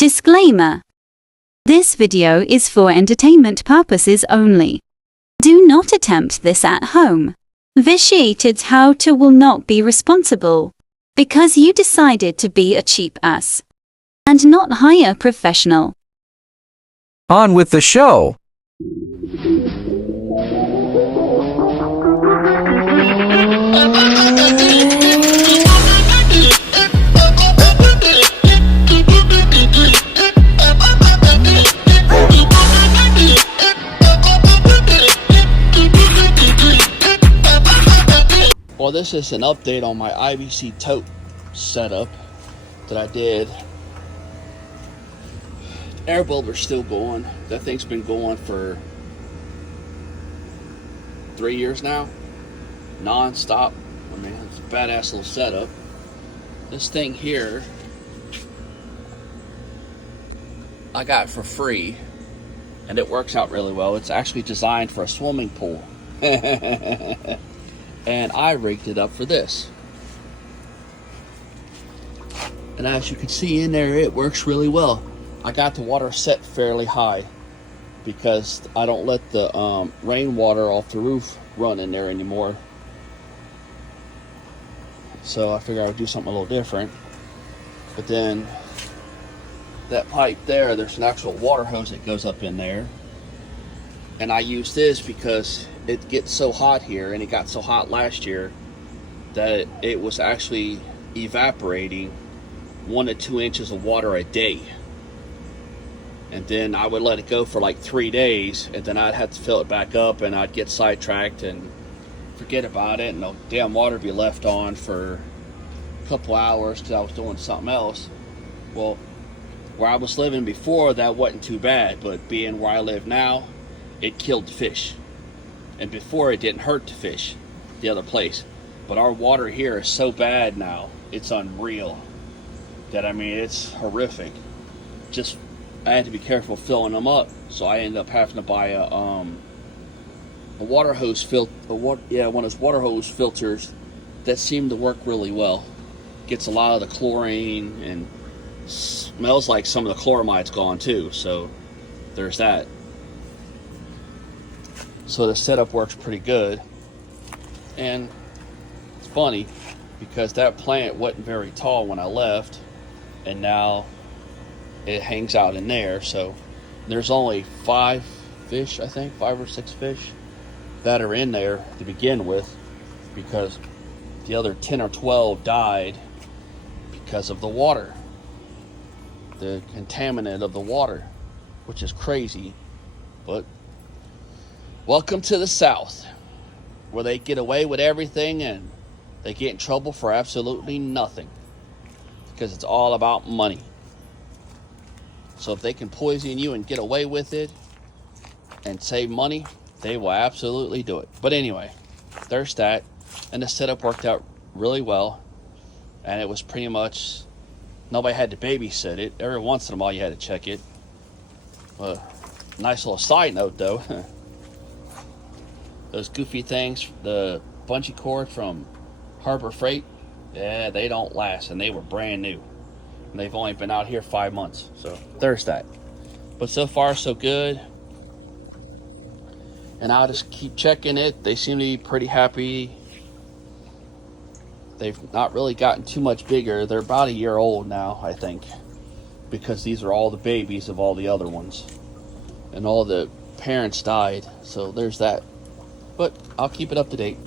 Disclaimer. This video is for entertainment purposes only. Do not attempt this at home. Vitiated how-to will not be responsible because you decided to be a cheap ass and not hire a professional. On with the show. Well, this is an update on my IBC tote setup that I did. The air builder's still going. That thing's been going for 3 years now, non-stop. I mean, it's a badass little setup. This thing here I got for free, and it works out really well. It's actually designed for a swimming pool. And I rigged it up for this. And as you can see in there, it works really well. I got the water set fairly high because I don't let the rainwater off the roof run in there anymore. So I figured I would do something a little different. But then that pipe there, there's an actual water hose that goes up in there. And I use this because it gets so hot here, and it got so hot last year that it was actually evaporating 1 to 2 inches of water a day. And then I would let it go for like 3 days, and then I'd have to fill it back up, and I'd get sidetracked and forget about it, and the damn water would be left on for a couple hours because I was doing something else. Well, where I was living before, that wasn't too bad, but being where I live now, it killed the fish. And before, it didn't hurt the fish, the other place. But our water here is so bad now, it's unreal. That, I mean, it's horrific. Just, I had to be careful filling them up, so I ended up having to buy a water hose one of those water hose filters that seemed to work really well. Gets a lot of the chlorine, and smells like some of the chloramide's gone too, so there's that. So the setup works pretty good. And it's funny because that plant wasn't very tall when I left, and now it hangs out in there. So there's only 5 fish, I think, 5 or 6 fish that are in there to begin with, because the other 10 or 12 died because of the water, the contaminant of the water, which is crazy. But welcome to the South, where they get away with everything and they get in trouble for absolutely nothing, because it's all about money. So if they can poison you and get away with it and save money, they will absolutely do it. But anyway, there's that. And the setup worked out really well. And it was pretty much, nobody had to babysit it. Every once in a while you had to check it. Nice little side note though. Those goofy things, the bungee cord from Harbor Freight, yeah, they don't last, and they were brand new. And they've only been out here 5 months, so there's that. But so far, so good. And I'll just keep checking it. They seem to be pretty happy. They've not really gotten too much bigger. They're about a year old now, I think, because these are all the babies of all the other ones. And all the parents died, so there's that. But I'll keep it up to date.